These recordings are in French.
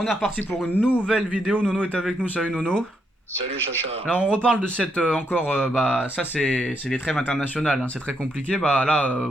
On est reparti pour une nouvelle vidéo. Nono est avec nous. Salut Nono. Salut Chacha. Alors on reparle de cette ça c'est les trêves internationales, hein, c'est très compliqué. Voilà,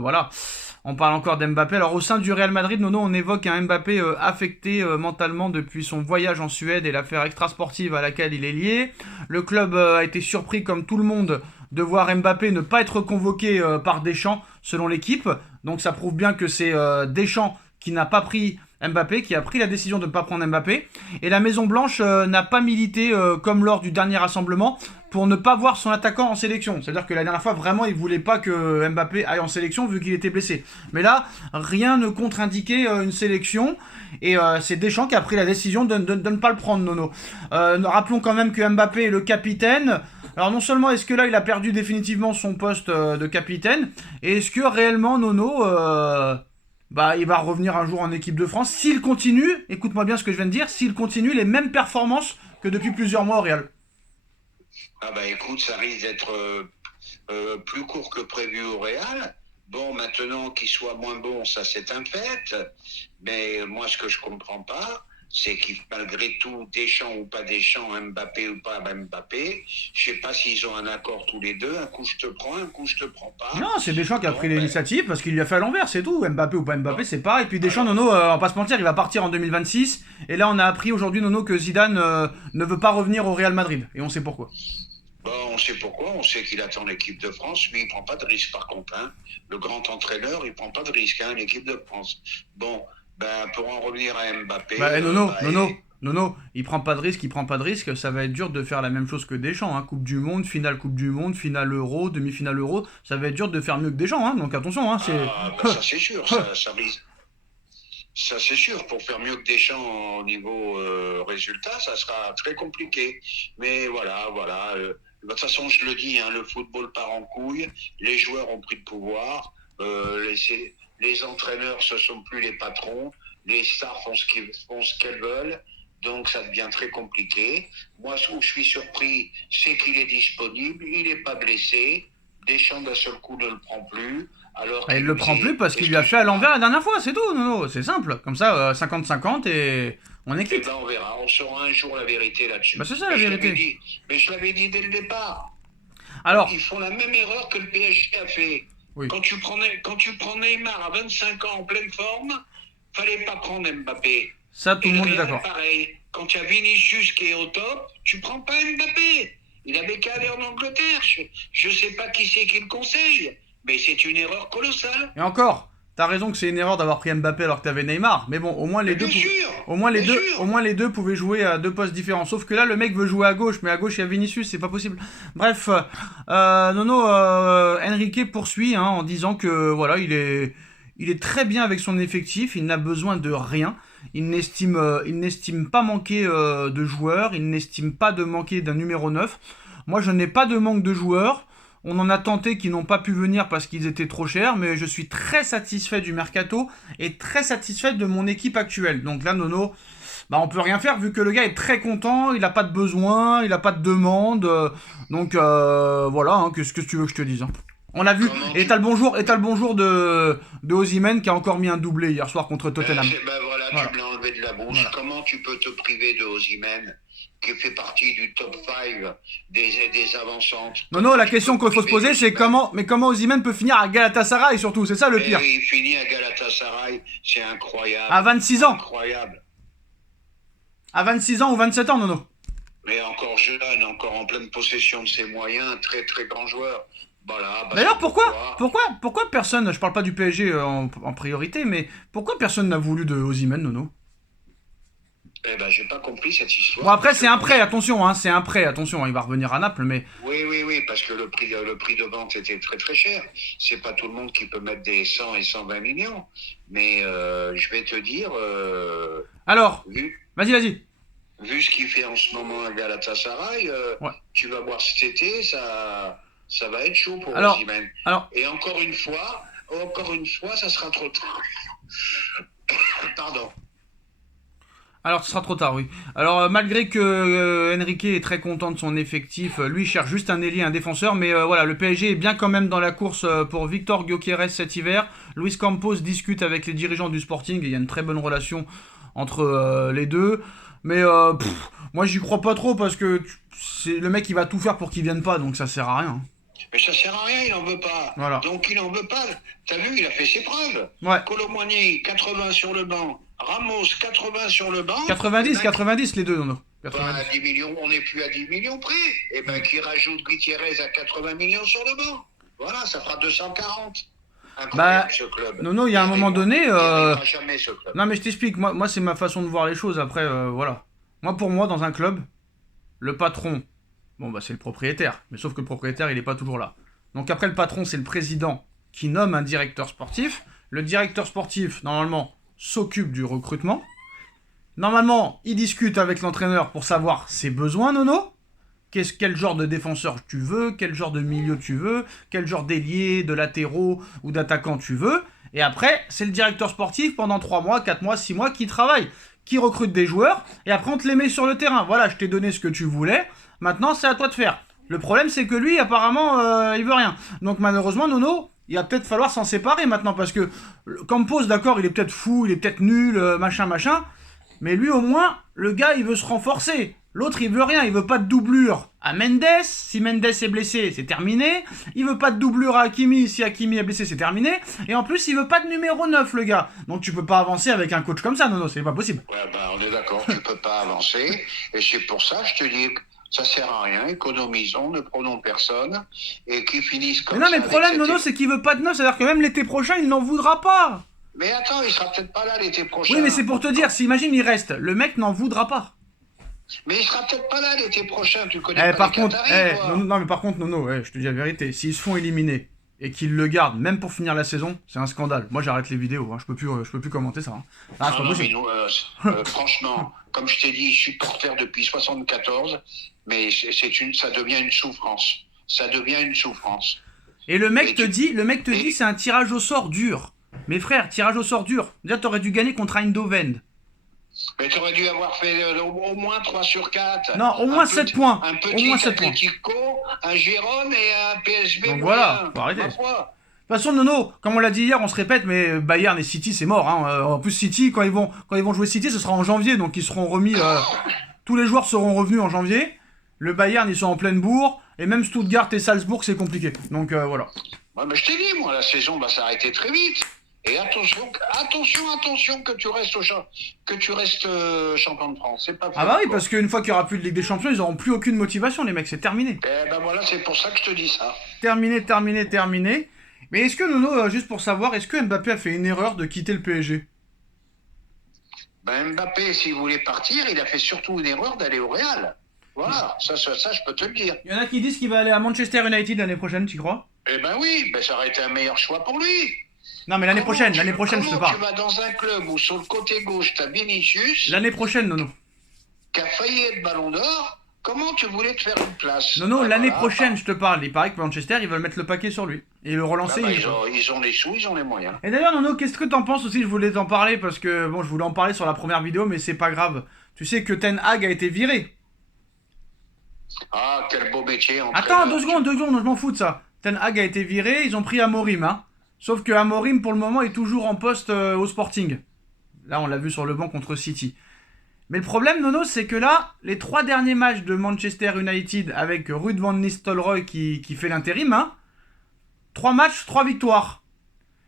on parle encore d'Mbappé. Alors au sein du Real Madrid, Nono, on évoque un Mbappé affecté mentalement depuis son voyage en Suède et l'affaire extrasportive à laquelle il est lié. Le club a été surpris comme tout le monde de voir Mbappé ne pas être convoqué par Deschamps selon l'équipe. Donc ça prouve bien que c'est Deschamps qui n'a pas pris Mbappé, qui a pris la décision de ne pas prendre Mbappé. Et la Maison Blanche n'a pas milité comme lors du dernier rassemblement pour ne pas voir son attaquant en sélection. C'est-à-dire que la dernière fois, vraiment, il ne voulait pas que Mbappé aille en sélection vu qu'il était blessé. Mais là, rien ne contre-indiquait une sélection. Et c'est Deschamps qui a pris la décision de ne pas le prendre, Nono. Rappelons quand même que Mbappé est le capitaine. Alors non seulement est-ce que là, il a perdu définitivement son poste de capitaine, et est-ce que réellement, Nono... il va revenir un jour en équipe de France s'il continue, écoute-moi bien ce que je viens de dire, s'il continue les mêmes performances que depuis plusieurs mois au Real. Ah bah écoute, ça risque d'être plus court que prévu au Real. Bon, maintenant qu'il soit moins bon, ça c'est un fait. Mais moi, ce que je comprends pas, c'est que malgré tout, Deschamps ou pas Deschamps, Mbappé ou pas Mbappé, je sais pas s'ils ont un accord tous les deux. Un coup je te prends, un coup je te prends pas. Non, c'est Deschamps qui a pris l'initiative parce qu'il lui a fait à l'envers, c'est tout. Mbappé ou pas Mbappé, c'est pareil. Puis Deschamps, Nono, on va pas se mentir, il va partir en 2026. Et là, on a appris aujourd'hui, Nono, que Zidane ne veut pas revenir au Real Madrid. Et on sait pourquoi. Bon, on sait pourquoi, on sait qu'il attend l'équipe de France. Lui, il prend pas de risque par contre. Hein. Le grand entraîneur, il prend pas de risque, hein, l'équipe de France. Bon, pour en revenir à Mbappé... Nono, il prend pas de risque, ça va être dur de faire la même chose que Deschamps, hein. Coupe du Monde, finale Euro, demi-finale Euro, ça va être dur de faire mieux que Deschamps, hein. Donc attention, hein, ça c'est sûr, ça risque. Ça c'est sûr, pour faire mieux que Deschamps au niveau résultat, ça sera très compliqué. Mais voilà. De toute façon, je le dis, hein, le football part en couille, les joueurs ont pris le pouvoir, les entraîneurs, ce sont plus les patrons, les stars font ce qu'elles veulent. Donc ça devient très compliqué. Moi, où je suis surpris, c'est qu'il est disponible, il n'est pas blessé. Deschamps d'un seul coup ne le prend plus. Alors il le prend plus parce qu'il lui a fait à l'envers la dernière fois, c'est tout, Nono, c'est simple. Comme ça, 50-50 et on est quitte. On verra, on saura un jour la vérité là-dessus. C'est ça la vérité. Mais je l'avais dit dès le départ. Alors, ils font la même erreur que le PSG a fait. Oui. Quand tu prends Neymar à 25 ans en pleine forme, fallait pas prendre Mbappé. Ça, tout le monde est d'accord. Pareil, quand tu as Vinicius qui est au top, tu prends pas Mbappé. Il avait qu'à aller en Angleterre. Je sais pas qui c'est qui le conseille, mais c'est une erreur colossale. Et encore, t'as raison que c'est une erreur d'avoir pris Mbappé alors que t'avais Neymar. Mais bon, au moins les deux pouvaient jouer à deux postes différents. Sauf que là, le mec veut jouer à gauche, mais à gauche il y a Vinicius, c'est pas possible. Bref, Enrique poursuit en disant que voilà, il est très bien avec son effectif, il n'a besoin de rien. Il n'estime pas manquer de joueurs, il n'estime pas de manquer d'un numéro 9. Moi, je n'ai pas de manque de joueurs. On en a tenté qui n'ont pas pu venir parce qu'ils étaient trop chers, mais je suis très satisfait du mercato et très satisfait de mon équipe actuelle. Donc là, Nono, on peut rien faire vu que le gars est très content, il n'a pas de besoin, il n'a pas de demande. Donc voilà, hein, qu'est-ce que tu veux que je te dise, hein. On l'a vu, t'as le bonjour de Osimhen qui a encore mis un doublé hier soir contre Tottenham. Tu me l'as enlevé de la bouche. Voilà. Comment tu peux te priver de Osimhen qui fait partie du top 5 des avancantes? Non, la question qu'il faut se poser, c'est comment Osimhen peut finir à Galatasaray surtout, c'est ça le pire. Il finit à Galatasaray, c'est incroyable. À 26 ans. Incroyable. À 26 ans ou 27 ans, Nono. Mais encore jeune, encore en pleine possession de ses moyens, très très grand joueur. Voilà, d'ailleurs, pourquoi personne, je parle pas du PSG en priorité, mais pourquoi personne n'a voulu de Osimhen, Nono? J'ai pas compris cette histoire. Bon, après, c'est un prêt, attention, il va revenir à Naples, mais... Oui, parce que le prix de vente était très très cher. C'est pas tout le monde qui peut mettre des 100 et 120 millions. Mais je vais te dire... Alors, vas-y. Vu ce qu'il fait en ce moment à Galatasaray, tu vas voir cet été, ça va être chaud pour Osimhen. Et encore une fois, ça sera trop tard. Pardon. Alors, ce sera trop tard, oui. Alors, malgré que Enrique est très content de son effectif, lui cherche juste un ailier, un défenseur, mais voilà, le PSG est bien quand même dans la course pour Victor Gyökeres cet hiver. Luis Campos discute avec les dirigeants du Sporting, et il y a une très bonne relation entre les deux. Mais moi, j'y crois pas trop parce que le mec, il va tout faire pour qu'il vienne pas, donc ça sert à rien. Mais ça sert à rien, il n'en veut pas. Voilà. Donc il n'en veut pas. T'as vu, il a fait ses preuves. Ouais. Colomboigny, 80 sur le banc. Ramos, 80 sur le banc. 90 les deux, non. 90. 10 millions, on n'est plus à 10 millions près. Et ben qui rajoute Gutiérrez à 80 millions sur le banc. Voilà, ça fera 240. Incroyable, ce club. Non, il y a un moment donné. Jamais, ce club. Non, mais je t'explique. Moi, c'est ma façon de voir les choses. Après, voilà. Pour moi, dans un club, le patron, bon, bah, c'est le propriétaire. Mais sauf que le propriétaire, il n'est pas toujours là. Donc après, le patron, c'est le président qui nomme un directeur sportif. Le directeur sportif, normalement, s'occupe du recrutement. Normalement, il discute avec l'entraîneur pour savoir ses besoins, Nono. Quel genre de défenseur tu veux, quel genre de milieu tu veux, quel genre d'ailier, de latéraux ou d'attaquant tu veux. Et après, c'est le directeur sportif pendant 3 mois, 4 mois, 6 mois qui travaille, qui recrute des joueurs, et après on te les met sur le terrain. Voilà, je t'ai donné ce que tu voulais, maintenant c'est à toi de faire. Le problème c'est que lui, apparemment, il veut rien. Donc malheureusement, Nono, il va peut-être falloir s'en séparer maintenant, parce que Campos, d'accord, il est peut-être fou, il est peut-être nul, machin, mais lui au moins, le gars, il veut se renforcer. L'autre, il veut rien, il veut pas de doublure à Mendes. Si Mendes est blessé, c'est terminé. Il veut pas de doublure à Hakimi. Si Hakimi est blessé, c'est terminé. Et en plus, il veut pas de numéro 9, le gars. Donc tu peux pas avancer avec un coach comme ça, non, c'est pas possible. Ouais, on est d'accord, tu peux pas avancer. Et c'est pour ça que je te dis que ça sert à rien. Économisons, ne prenons personne. Et qu'ils finissent comme ça. Mais non, mais le problème, Nono, c'est qu'il veut pas de 9. C'est-à-dire que même l'été prochain, il n'en voudra pas. Mais attends, il sera peut-être pas là l'été prochain. Oui, mais c'est pour te dire, si imagine, il reste. Le mec n'en voudra pas. Mais il sera peut-être pas là l'été prochain, tu connais pas par les contre, Qataris, non, mais par contre, Nono, je te dis la vérité, s'ils se font éliminer et qu'ils le gardent, même pour finir la saison, c'est un scandale. Moi, j'arrête les vidéos, je peux plus commenter ça. Ah, non, mais nous, franchement, comme je t'ai dit, je suis supporter depuis 74, mais ça devient une souffrance. Ça devient une souffrance. Et le mec te dit, c'est un tirage au sort dur. Mais frère, tirage au sort dur. Déjà, t'aurais dû gagner contre Eindhoven. Mais tu aurais dû avoir fait au moins 3 sur 4. Non, au moins 7 points. Un au moins 7 points. Un Gérone et un PSV. Donc voilà, faut arrêter. De toute façon, Nono, comme on l'a dit hier, on se répète, mais Bayern et City, c'est mort. En plus, City, quand ils vont jouer City, ce sera en janvier, donc ils seront remis. Tous les joueurs seront revenus en janvier. Le Bayern, ils sont en pleine bourre. Et même Stuttgart et Salzbourg, c'est compliqué. Donc voilà. Ouais, mais je t'ai dit, moi, la saison va s'arrêter très vite. Et attention que tu restes champion de France. C'est pas ah bah oui, parce qu'une fois qu'il n'y aura plus de Ligue des Champions, ils n'auront plus aucune motivation, les mecs, c'est terminé. Eh ben voilà, c'est pour ça que je te dis ça. Terminé. Mais est-ce que, Nono, juste pour savoir, est-ce que Mbappé a fait une erreur de quitter le PSG? Ben Mbappé, s'il voulait partir, il a fait surtout une erreur d'aller au Real. Voilà, ça je peux te le dire. Il y en a qui disent qu'il va aller à Manchester United l'année prochaine, tu crois? Eh ben oui, ça aurait été un meilleur choix pour lui. Non, mais l'année prochaine, je te parle. Tu vas dans un club où sur le côté gauche, t'as Vinicius. L'année prochaine, Nono. Qui a failli être Ballon d'Or. Comment tu voulais te faire une place? Nono, l'année prochaine, je te parle. Il paraît que Manchester, ils veulent mettre le paquet sur lui. Et le relancer. Ils ont les sous, ils ont les moyens. Et d'ailleurs, Nono, qu'est-ce que t'en penses aussi? Je voulais t'en parler parce que, bon, je voulais en parler sur la première vidéo, mais c'est pas grave. Tu sais que Ten Hag a été viré. Ah, quel beau métier. Attends, 2 secondes, je m'en fous de ça. Ten Hag a été viré, ils ont pris Amorim, Sauf que Amorim, pour le moment, est toujours en poste au Sporting. Là, on l'a vu sur le banc contre City. Mais le problème, Nono, c'est que là, les 3 derniers matchs de Manchester United avec Ruud van Nistelrooy qui fait l'intérim, 3 matchs, 3 victoires.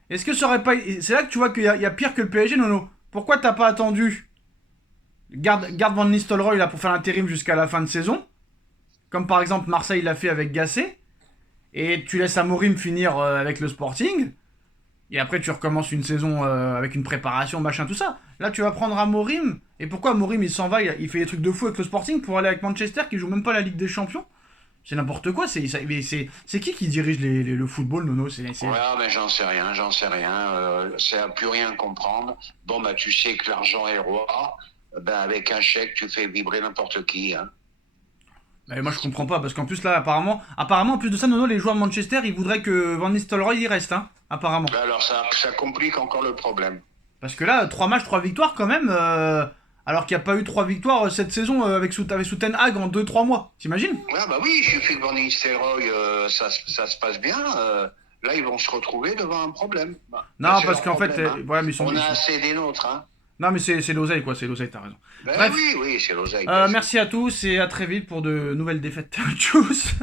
Est-ce que ça aurait pas... C'est là que tu vois qu'il y a pire que le PSG, Nono. Pourquoi t'as pas attendu garde van Nistelrooy là pour faire l'intérim jusqu'à la fin de saison? Comme par exemple Marseille l'a fait avec Gasset. Et tu laisses Amorim finir avec le Sporting. Et après, tu recommences une saison avec une préparation, machin, tout ça. Là, tu vas prendre Amorim. Et pourquoi Amorim, il s'en va, il fait des trucs de fou avec le Sporting pour aller avec Manchester qui joue même pas la Ligue des Champions? C'est n'importe quoi. C'est qui dirige le football, Nono? Ouais, mais j'en sais rien. C'est à plus rien comprendre. Bon, bah, tu sais que l'argent est roi. Avec un chèque, tu fais vibrer n'importe qui, Mais moi je comprends pas parce qu'en plus là apparemment en plus de ça, Nono, les joueurs de Manchester ils voudraient que Van Nistelrooy y reste, apparemment. Alors ça complique encore le problème. Parce que là 3 matchs 3 victoires quand même, alors qu'il n'y a pas eu 3 victoires cette saison avec sous Ten Hag en 2-3 mois, t'imagines? Ouais bah oui, il suffit que Van Nistelrooy ça se passe bien, là ils vont se retrouver devant un problème. Non parce qu'en fait, ouais, mais on a assez des nôtres, Non, mais c'est l'oseille, quoi. C'est l'oseille, t'as raison. Ben Bref, oui, oui, c'est l'oseille, bien sûr. merci à tous et à très vite pour de nouvelles défaites. Tchuss